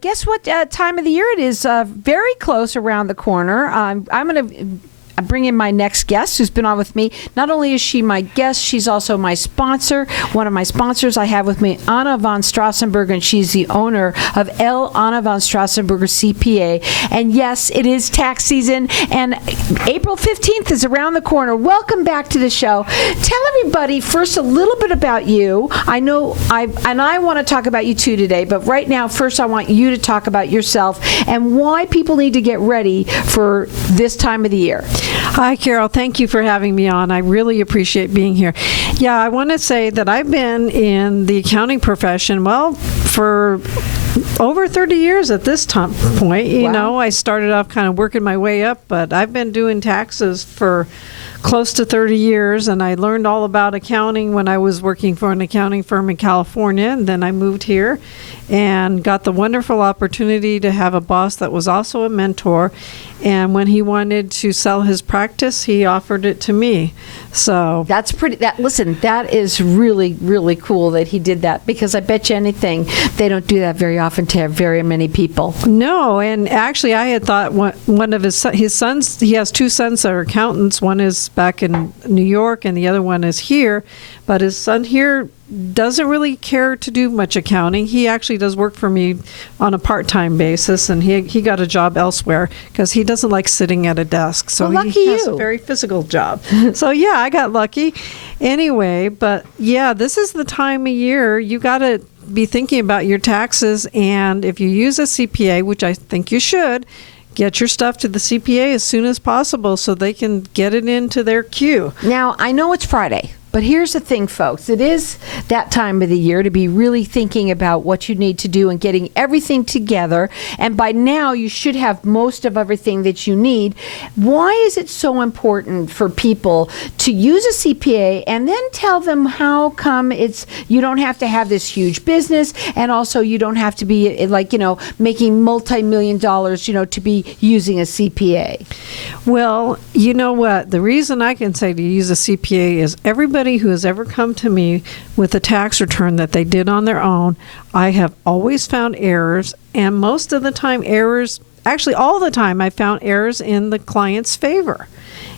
Guess what time of the year it is? Very close around the corner. I'm going to bring in my next guest who's been on with me. Not only is she my guest, she's also my sponsor. One of my sponsors I have with me, Anna von Straussenburg, and she's the owner of Anna von Straussenburg CPA. And yes, it is tax season, and April 15th is around the corner. Welcome back to the show. Tell everybody first a little bit about you. I know I want to talk about you too today, but right now, first I want you to talk about yourself and why people need to get ready for this time of the year. Hi, Carol. Thank you for having me on. I really appreciate being here. Yeah, I want to say that I've been in the accounting profession, for over 30 years at this point. You know, I started off kind of working my way up, but I've been doing taxes for close to 30 years, and I learned all about accounting when I was working for an accounting firm in California, and then I moved here and got the wonderful opportunity to have a boss that was also a mentor. And when he wanted to sell his practice, he offered it to me. So that's listen, that is really, really cool that he did that, because I bet you anything they don't do that very often to very many people. No, and actually I had thought one of his sons, he has two sons that are accountants. One is back in New York and the other one is here. But his son here doesn't really care to do much accounting. He actually does work for me on a part-time basis, and he got a job elsewhere because he doesn't like sitting at a desk. So he has a very physical job. So yeah, I got lucky. Anyway, but yeah, this is the time of year you got to be thinking about your taxes, and if you use a CPA, which I think you should, get your stuff to the CPA as soon as possible so they can get it into their queue. Now, I know it's Friday, but here's the thing, folks. It is that time of the year to be really thinking about what you need to do and getting everything together. And by now, you should have most of everything that you need. Why is it so important for people to use a CPA and then tell them how come you don't have to have this huge business, and also you don't have to be making multi-million dollars, to be using a CPA? Well, you know what? The reason I can say to use a CPA is everybody who has ever come to me with a tax return that they did on their own, I have always found errors, and most of the time actually all the time, I found errors in the client's favor.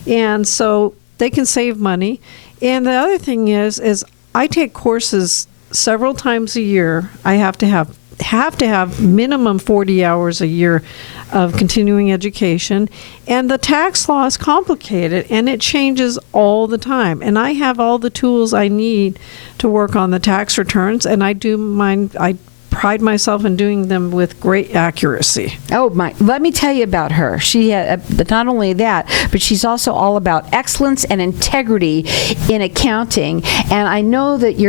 And so they can save money. And the other thing is I take courses several times a year. I have to have minimum 40 hours a year of continuing education, and the tax law is complicated and it changes all the time, and I have all the tools I need to work on the tax returns, and I pride myself in doing them with great accuracy. Oh my! Let me tell you about her. She not only that, but she's also all about excellence and integrity in accounting. And I know that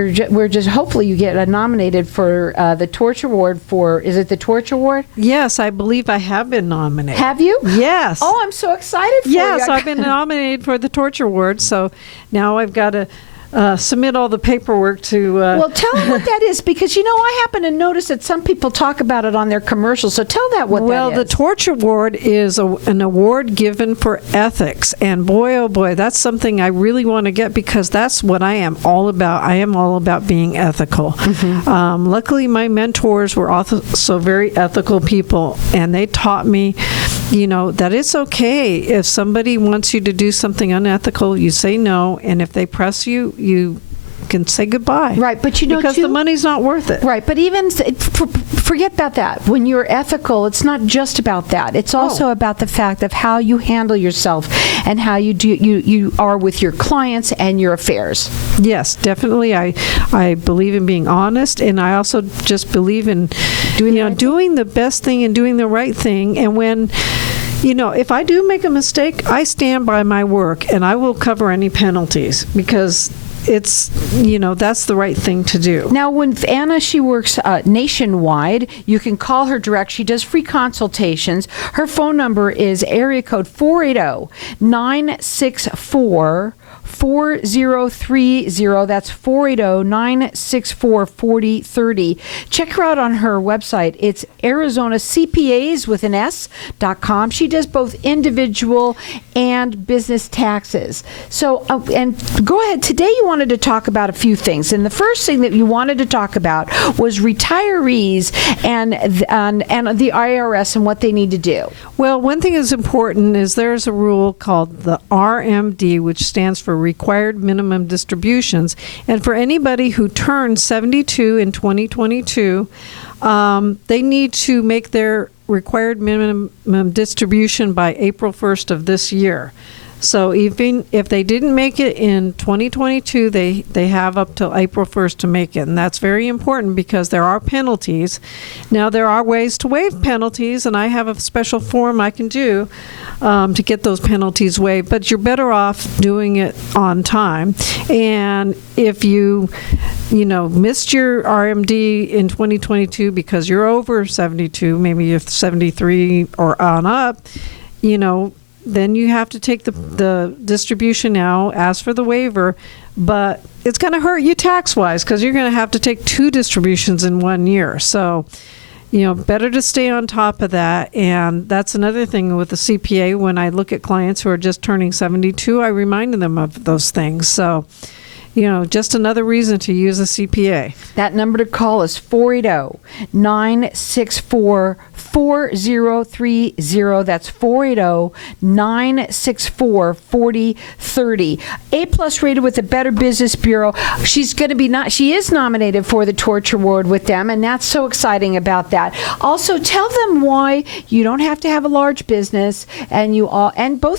hopefully you get nominated for the Torch Award for. Is it the Torch Award? Yes, I believe I have been nominated. Have you? Yes. Oh, I'm so excited for you. Yes, I've been nominated for the Torch Award. So now I've got to submit all the paperwork to... Well, tell them what that is, because, I happen to notice that some people talk about it on their commercials, so tell that what that is. Well, the Torch Award is an award given for ethics, and boy, oh boy, that's something I really want to get, because that's what I am all about. I am all about being ethical. Mm-hmm. Luckily, my mentors were also very ethical people, and they taught me, that it's okay if somebody wants you to do something unethical, you say no, and if they press you, you can say goodbye. Right, but because the money's not worth it. Right, but even forget about that. When you're ethical, it's not just about that. It's also about the fact of how you handle yourself and how you are with your clients and your affairs. Yes, definitely. I believe in being honest, and I also just believe in doing the best thing and doing the right thing. And when if I do make a mistake, I stand by my work, and I will cover any penalties, because it's, that's the right thing to do. Now, when Anna, she works nationwide, you can call her direct. She does free consultations. Her phone number is area code 480-964 4030. That's 480-964-4030. Check her out on her website. It's Arizona CPAs with an S.com. She does both individual and business taxes. So, and go ahead. Today you wanted to talk about a few things. And the first thing that you wanted to talk about was retirees and the IRS and what they need to do. Well, one thing that's important is there's a rule called the RMD, which stands for Required Minimum Distributions. And for anybody who turns 72 in 2022, they need to make their required minimum distribution by April 1st of this year. So even if they didn't make it in 2022, they have up till April 1st to make it. And that's very important because there are penalties. Now, there are ways to waive penalties, and I have a special form I can do to get those penalties waived. But you're better off doing it on time. And if you missed your RMD in 2022 because you're over 72, maybe you're 73 or on up, then you have to take the distribution now, ask for the waiver, but it's going to hurt you tax-wise because you're going to have to take 2 distributions in 1 year. So, better to stay on top of that. And that's another thing with the CPA. When I look at clients who are just turning 72, I remind them of those things. So, just another reason to use a CPA. That number to call is 480-964-4030. That's 480-964-4030. A+ rated with the Better Business Bureau. She is nominated for the Torch Award with them, and that's so exciting about that. Also, tell them why you don't have to have a large business, and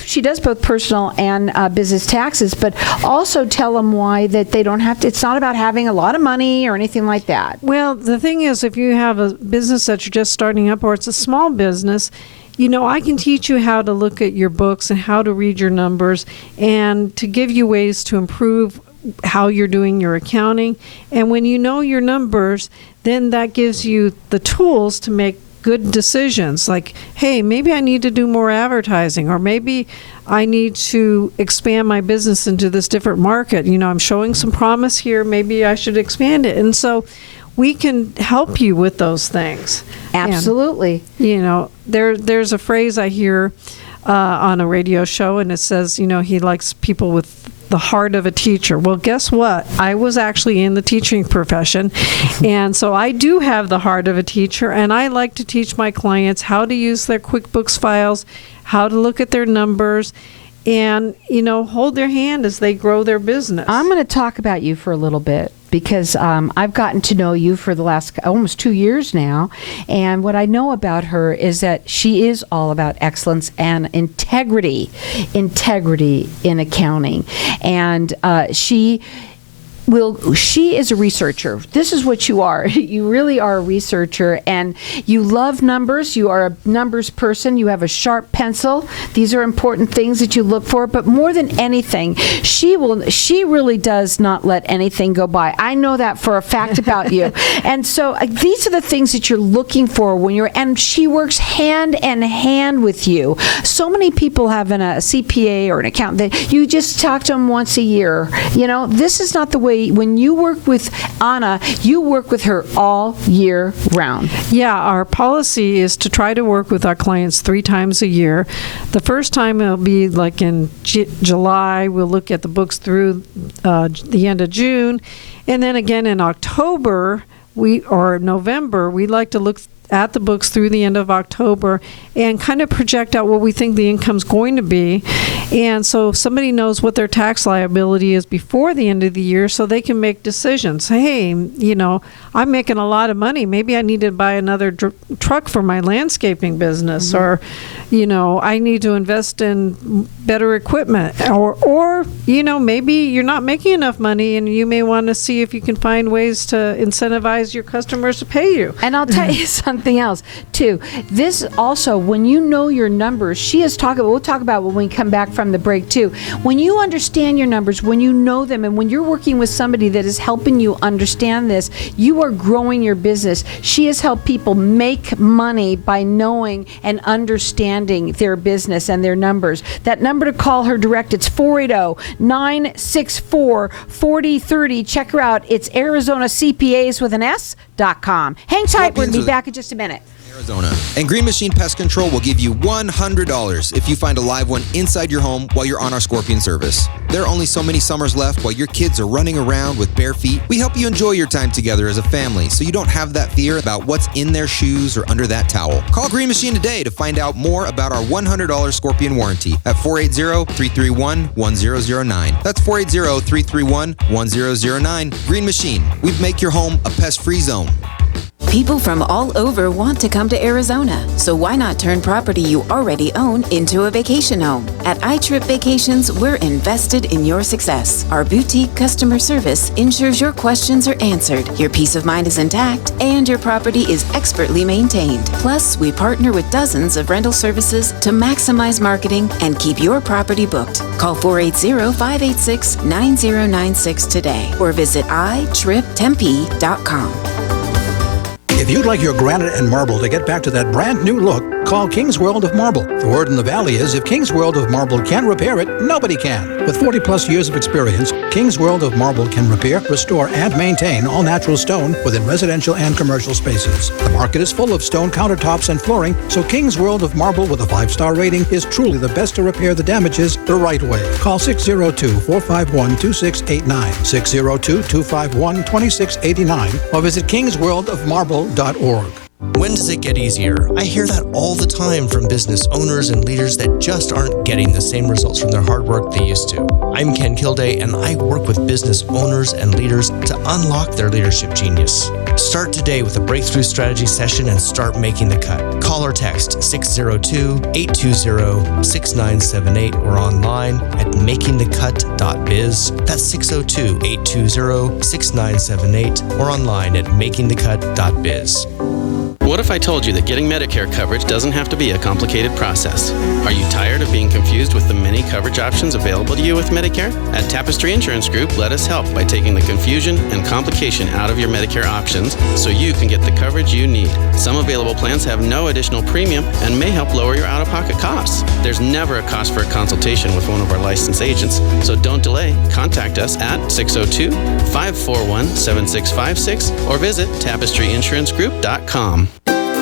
she does both personal and business taxes, but also tell them why that they don't have to. It's not about having a lot of money or anything like that. Well, the thing is, if you have a business that you're just starting up or it's a small business, I can teach you how to look at your books and how to read your numbers and to give you ways to improve how you're doing your accounting. And when you know your numbers, then that gives you the tools to make good decisions, like, hey, maybe I need to do more advertising, or maybe I need to expand my business into this different market. I'm showing some promise here. Maybe I should expand it. And so we can help you with those things. Absolutely. And, there's a phrase I hear on a radio show, and it says, he likes people with the heart of a teacher. Well, guess what? I was actually in the teaching profession, and so I do have the heart of a teacher, and I like to teach my clients how to use their QuickBooks files, how to look at their numbers, and, hold their hand as they grow their business. I'm going to talk about you for a little bit because I've gotten to know you for the last almost 2 years now. And what I know about her is that she is all about excellence and integrity in accounting. And she is a researcher. This is what you are. You really are a researcher, and you love numbers. You are a numbers person. You have a sharp pencil. These are important things that you look for, but more than anything, she really does not let anything go by. I know that for a fact about you. And so these are the things that you're looking for and she works hand in hand with you. So many people have a CPA or an accountant that you just talk to them once a year. This is not the way. When you work with Anna, you work with her all year round. Yeah, our policy is to try to work with our clients 3 times a year. The first time it'll be like in July. We'll look at the books through the end of June. And then again in October or November, we like to look at the books through the end of October and kind of project out what we think the income's going to be. And so somebody knows what their tax liability is before the end of the year so they can make decisions. Hey, I'm making a lot of money. Maybe I need to buy another truck for my landscaping business, or, I need to invest in better equipment, or maybe you're not making enough money and you may want to see if you can find ways to incentivize your customers to pay you. And I'll tell you something. something else too. This also, when you know your numbers, we'll talk about when we come back from the break too. When you understand your numbers, when you know them, and when you're working with somebody that is helping you understand this, you are growing your business. She has helped people make money by knowing and understanding their business and their numbers. That number to call her direct, it's 480-964-4030. Check her out. It's Arizona CPAs with an S.com. Hang tight. We'll be back in just a minute. Arizona. And Green Machine Pest Control will give you $100 if you find a live one inside your home while you're on our scorpion service. There are only so many summers left while your kids are running around with bare feet. We help you enjoy your time together as a family so you don't have that fear about what's in their shoes or under that towel. Call Green Machine today to find out more about our $100 scorpion warranty at 480-331-1009. That's 480-331-1009. Green Machine. We make your home a pest-free zone. People from all over want to come to Arizona, so why not turn property you already own into a vacation home? At iTrip Vacations, we're invested in your success. Our boutique customer service ensures your questions are answered, your peace of mind is intact, and your property is expertly maintained. Plus, we partner with dozens of rental services to maximize marketing and keep your property booked. Call 480-586-9096 today or visit itriptempe.com. If you'd like your granite and marble to get back to that brand new look, call King's World of Marble. The word in the valley is if King's World of Marble can't repair it, nobody can. With 40 plus years of experience, King's World of Marble can repair, restore, and maintain all natural stone within residential and commercial spaces. The market is full of stone countertops and flooring, so King's World of Marble with a 5-star rating is truly the best to repair the damages the right way. Call 602-451-2689, 602-251-2689, or visit kingsworldofmarble.org. When does it get easier? I hear that all the time from business owners and leaders that just aren't getting the same results from their hard work they used to. I'm Ken Kilday, and I work with business owners and leaders to unlock their leadership genius. Start today with a breakthrough strategy session and start making the cut. Call or text 602-820-6978 or online at makingthecut.biz. That's 602-820-6978 or online at makingthecut.biz. What if I told you that getting Medicare coverage doesn't have to be a complicated process? Are you tired of being confused with the many coverage options available to you with Medicare? At Tapestry Insurance Group, let us help by taking the confusion and complication out of your Medicare options so you can get the coverage you need. Some available plans have no additional premium and may help lower your out-of-pocket costs. There's never a cost for a consultation with one of our licensed agents, so don't delay. Contact us at 602-541-7656 or visit tapestryinsurancegroup.com.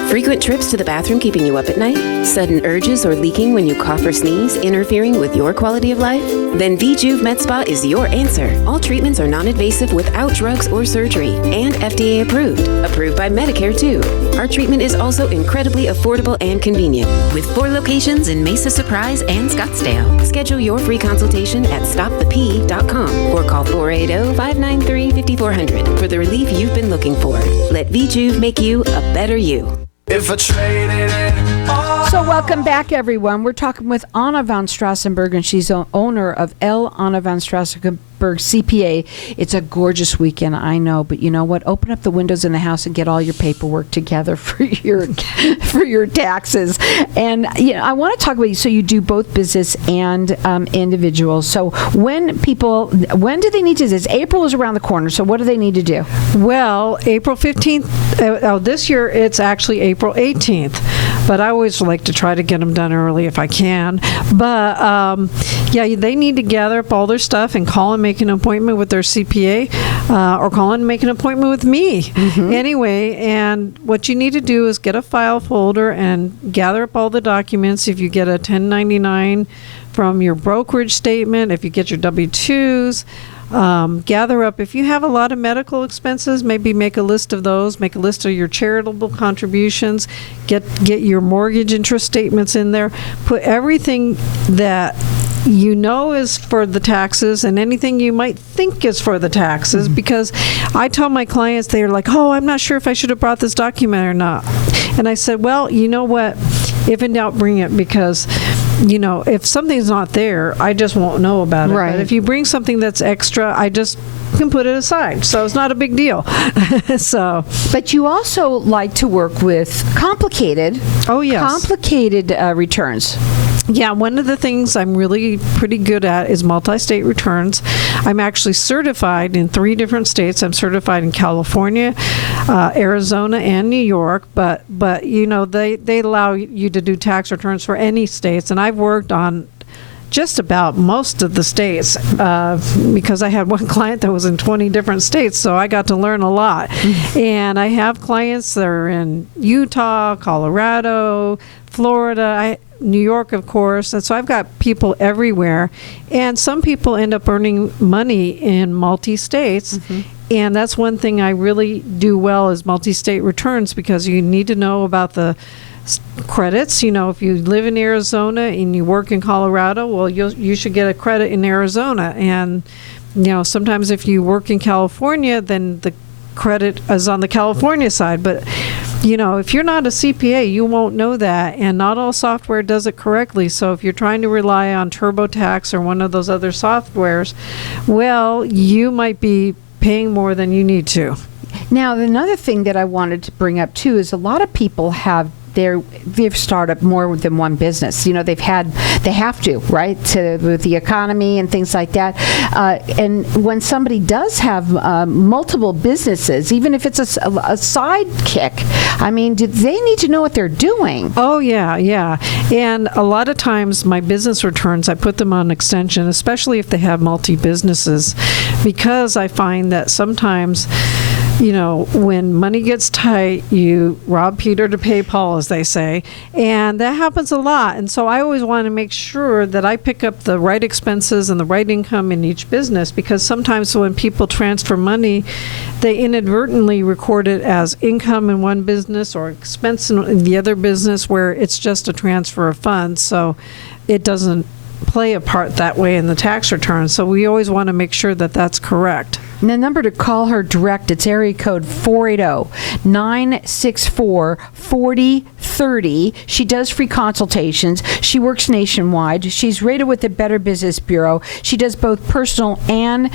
Frequent trips to the bathroom keeping you up at night? Sudden urges or leaking when you cough or sneeze, interfering with your quality of life? Then VJuve Med Spa is your answer. All treatments are non-invasive without drugs or surgery and FDA approved. Approved by Medicare too. Our treatment is also incredibly affordable and convenient with 4 locations in Mesa Surprise and Scottsdale. Schedule your free consultation at stopthep.com or call 480-593-5400 for the relief you've been looking for. Let VJuve make you a better you. If I traded it all. So welcome back, everyone. We're talking with Anna von Straussenburg, and she's owner of L. Anna von Straussenburg CPA. It's a gorgeous weekend, I know, but you know what? Open up the windows in the house and get all your paperwork together for your taxes. And I want to talk about you. So you do both business and individual. So when do they need to do this? April is around the corner. So what do they need to do? Well, April 15th. This year it's actually April 18th. But I always like to try to get them done early if I can. But they need to gather up all their stuff and call and make an appointment with their CPA or call and make an appointment with me. Mm-hmm. Anyway, and what you need to do is get a file folder and gather up all the documents. If you get a 1099 from your brokerage statement, if you get your W-2s, gather up. If you have a lot of medical expenses, maybe make a list of those. Make a list of your charitable contributions. Get your mortgage interest statements in there. Put everything that you know is for the taxes and anything you might think is for the taxes. Mm-hmm. Because I tell my clients, they're like, oh, I'm not sure if I should have brought this document or not. And I said, well, you know what? If in doubt, bring it, because if something's not there, I just won't know about it. Right. But if you bring something that's extra, I just can put it aside. So it's not a big deal. So. But you also like to work with complicated. Oh, yes. Complicated returns. Yeah, one of the things I'm really pretty good at is multi-state returns. I'm actually certified in 3 different states. I'm certified in California, Arizona, and New York. But they allow you to do tax returns for any states, and I've worked on just about most of the states because I had one client that was in 20 different states, so I got to learn a lot. And I have clients that are in Utah, Colorado, Florida, New York, of course, and so I've got people everywhere. And some people end up earning money in multi-states, and that's one thing I really do well is multi-state returns, because you need to know about the credits. If you live in Arizona and you work in Colorado, well, you should get a credit in Arizona. And sometimes if you work in California, then the credit is on the California side. But if you're not a CPA, you won't know that, and not all software does it correctly. So if you're trying to rely on TurboTax or one of those other softwares, well, you might be paying more than you need to. Now, another thing that I wanted to bring up too is a lot of people they've started more than one business. They have to, right, with the economy and things like that. And when somebody does have multiple businesses, even if it's a sidekick, I mean, do they need to know what they're doing? Oh, yeah. And a lot of times my business returns, I put them on extension, especially if they have multi-businesses, because I find that sometimes when money gets tight, you rob Peter to pay Paul, as they say, and that happens a lot. And so I always want to make sure that I pick up the right expenses and the right income in each business, because sometimes when people transfer money, they inadvertently record it as income in one business or expense in the other business, where it's just a transfer of funds. So it doesn't play a part that way in the tax return. So we always want to make sure that that's correct. And the number to call her direct, it's area code 480-964-4030. She does free consultations. She works nationwide. She's rated with the Better Business Bureau. She does both personal and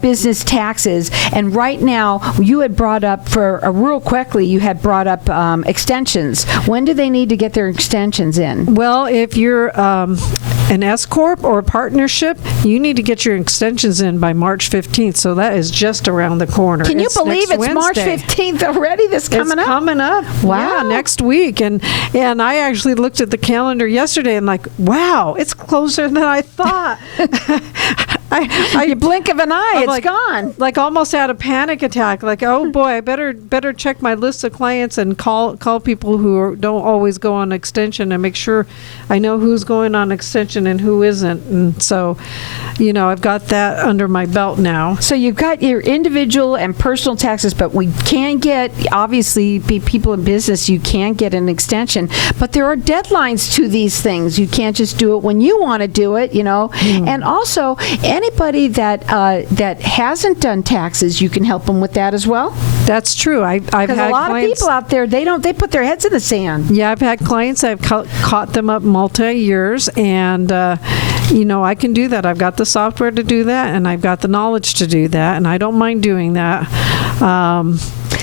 business taxes. And right now, you had brought up, real quickly, you had brought up extensions. When do they need to get their extensions in? Well, if you're an S-Corp or a partnership, you need to get your extensions in by March 15th. So that is just around the corner. Can you believe it's Wednesday. March 15th already? This coming up? It's coming up. Wow. Yeah, next week. And I actually looked at the calendar yesterday and wow, it's closer than I thought. You blink of an eye, it's gone. Almost had a panic attack. Oh boy, I better check my list of clients and call people who don't always go on extension and make sure I know who's going on extension and who isn't. And so, I've got that under my belt now. So you've got your individual and personal taxes, but we can get, obviously, people in business, you can get an extension, but there are deadlines to these things. You can't just do it when you want to do it, And also, anybody that hasn't done taxes, you can help them with that as well. That's true. I've had a lot clients, of people out there, they put their heads in the sand. Yeah, I've had clients I've caught them up multi-years, and I can do that. I've got the software to do that, and I've got the knowledge to do that, and I don't mind doing that.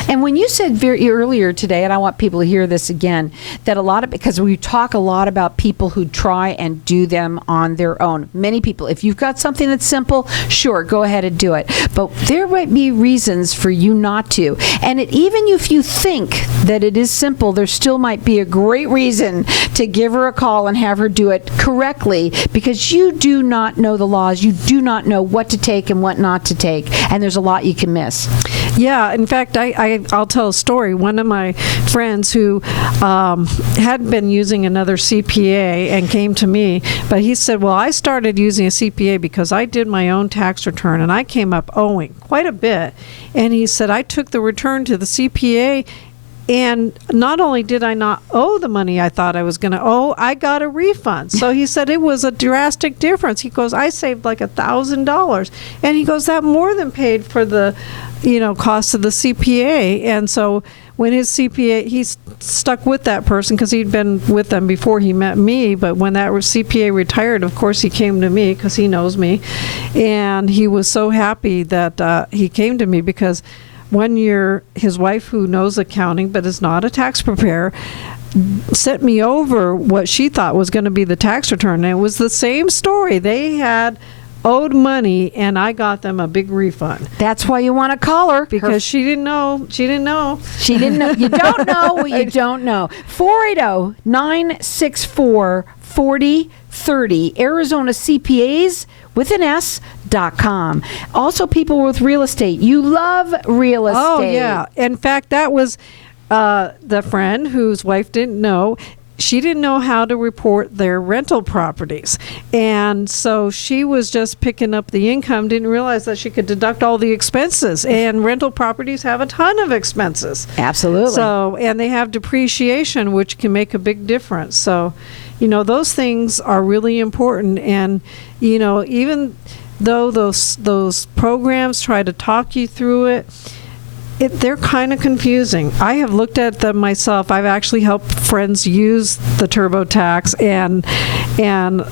And when you said very earlier today, and I want people to hear this again, that because we talk a lot about people who try and do them on their own. Many people, if you've got something that's simple, sure, go ahead and do it. But there might be reasons for you not to. And even if you think that it is simple, there still might be a great reason to give her a call and have her do it correctly, because you do not know the laws. You do not know what to take and what not to take. And there's a lot you can miss. Yeah, in fact, I'll tell a story. One of my friends who had been using another CPA and came to me, but he said, well, I started using a CPA because I did my own tax return, and I came up owing quite a bit. And he said, I took the return to the CPA, And not only did I not owe the money I thought I was going to owe, I got a refund. So he said it was a drastic difference. He goes, I saved like $1,000. And he goes, that more than paid for the, cost of the CPA. And so when his CPA, he's stuck with that person because he'd been with them before he met me. But when that CPA retired, of course, he came to me because he knows me. And he was so happy that he came to me because one year, his wife, who knows accounting but is not a tax preparer, sent me over what she thought was going to be the tax return. And it was the same story. They had owed money, and I got them a big refund. That's why you want to call her. Because she didn't know. She didn't know. She didn't know. You don't know what you don't know. 480-964-4030. Arizona CPAs with an S.com. Also, people with real estate. You love real estate. Oh, yeah. In fact, that was the friend whose wife didn't know. She didn't know how to report their rental properties. And so she was just picking up the income, didn't realize that she could deduct all the expenses. And rental properties have a ton of expenses. Absolutely. So, and they have depreciation, which can make a big difference. So, those things are really important. And, even though those programs try to talk you through it, they're kind of confusing. I have looked at them myself. I've actually helped friends use the TurboTax, and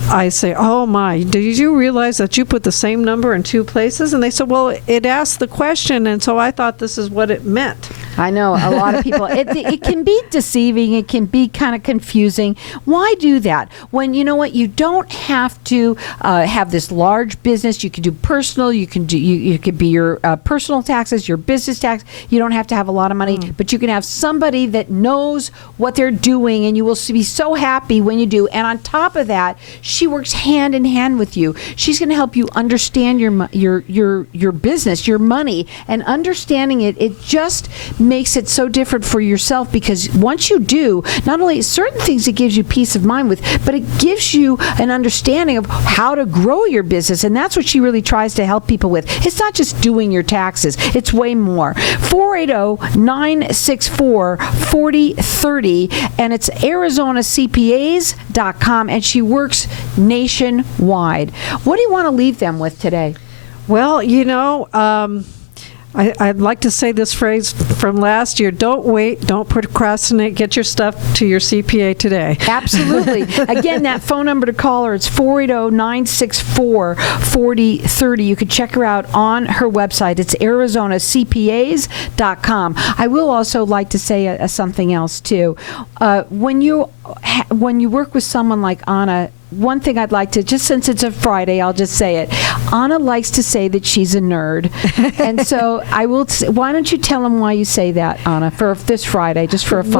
I say, oh my, did you realize that you put the same number in two places? And they said, well, it asked the question, and so I thought this is what it meant. I know a lot of people, it can be deceiving. It can be kind of confusing. Why do that? When, you know what, you don't have to have this large business. You can do personal. You can do, you could be your personal taxes, your business tax. You don't have to have a lot of money, but you can have somebody that knows what they're doing, and you will be so happy when you do. And on top of that, she works hand in hand with you. She's going to help you understand your business, your money, and understanding it. It just makes it so different for yourself, because once you do, not only certain things it gives you peace of mind with, but it gives you an understanding of how to grow your business. And that's what she really tries to help people with. It's not just doing your taxes. It's way more. 480-964-4030, and it's ArizonaCPAs.com, and she works nationwide. What do you want to leave them with today? Well, I'd like to say this phrase from last year: don't wait, don't procrastinate, get your stuff to your CPA today. Absolutely. Again, that phone number to call her, it's 480-964-4030. You can check her out on her website. It's ArizonaCPAs.com. I will also like to say something else, too. When you work with someone like Anna, one thing I'd like to, just since it's a Friday, I'll just say it. Anna likes to say that she's a nerd. And so I will, why don't you tell them why you say that, Anna, for this Friday, just for a fun thing?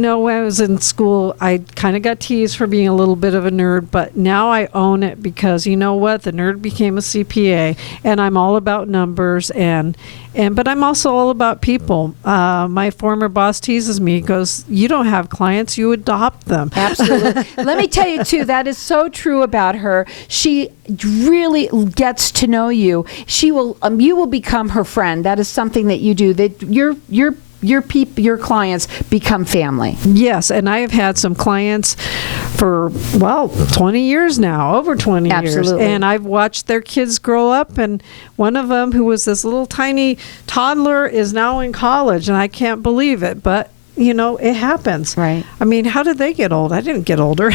Well, when I was in school, I kind of got teased for being a little bit of a nerd, but now I own it, because you know what? The nerd became a CPA, and I'm all about numbers, but I'm also all about people. My former boss teases me, goes, you don't have clients, you adopt them. Absolutely. Let me tell you, too, that is so true about her. She really gets to know you. She will, you will become her friend. That is something that you do, that your clients become family. Yes, and I have had some clients for, 20 years now, over 20 Absolutely. years. And I've watched their kids grow up, and one of them, who was this little tiny toddler, is now in college, and I can't believe it, but it happens. Right. I mean, how did they get old? I didn't get older.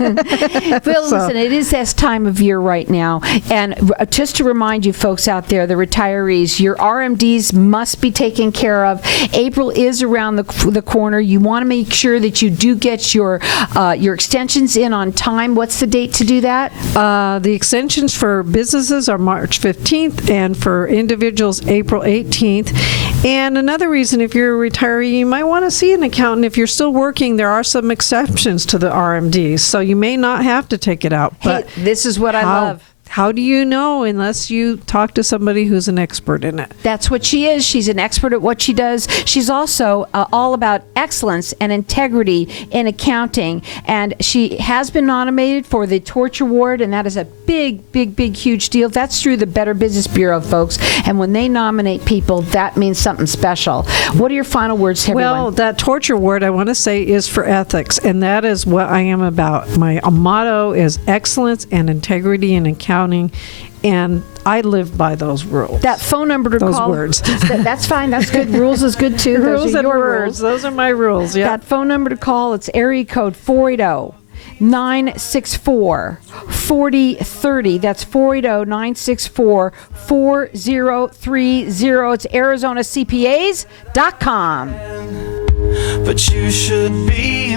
Well, listen, it is this time of year right now. And just to remind you folks out there, the retirees, your RMDs must be taken care of. April is around the corner. You want to make sure that you do get your extensions in on time. What's the date to do that? The extensions for businesses are March 15th, and for individuals, April 18th. And another reason, if you're a retiree, you might want to see an accountant. If you're still working, there are some exceptions to the RMDs, so you may not have to take it out. But hey, this is what I love. How do you know unless you talk to somebody who's an expert in it? That's what she is. She's an expert at what she does. She's also all about excellence and integrity in accounting. And she has been nominated for the Torch Award, and that is a big, huge deal. That's through the Better Business Bureau, folks. And when they nominate people, that means something special. What are your final words to everyone? Well, that Torch Award, I want to say, is for ethics, and that is what I am about. My motto is excellence and integrity in accounting, and I live by those rules. That phone number to those call. Words. That's fine. That's good. Rules is good too. Rules Those are and your words. rules. Those are my rules. Yeah. That phone number to call, it's area code 480-964-4030. That's 480-964-4030. It's ArizonaCPAs.com. But you should be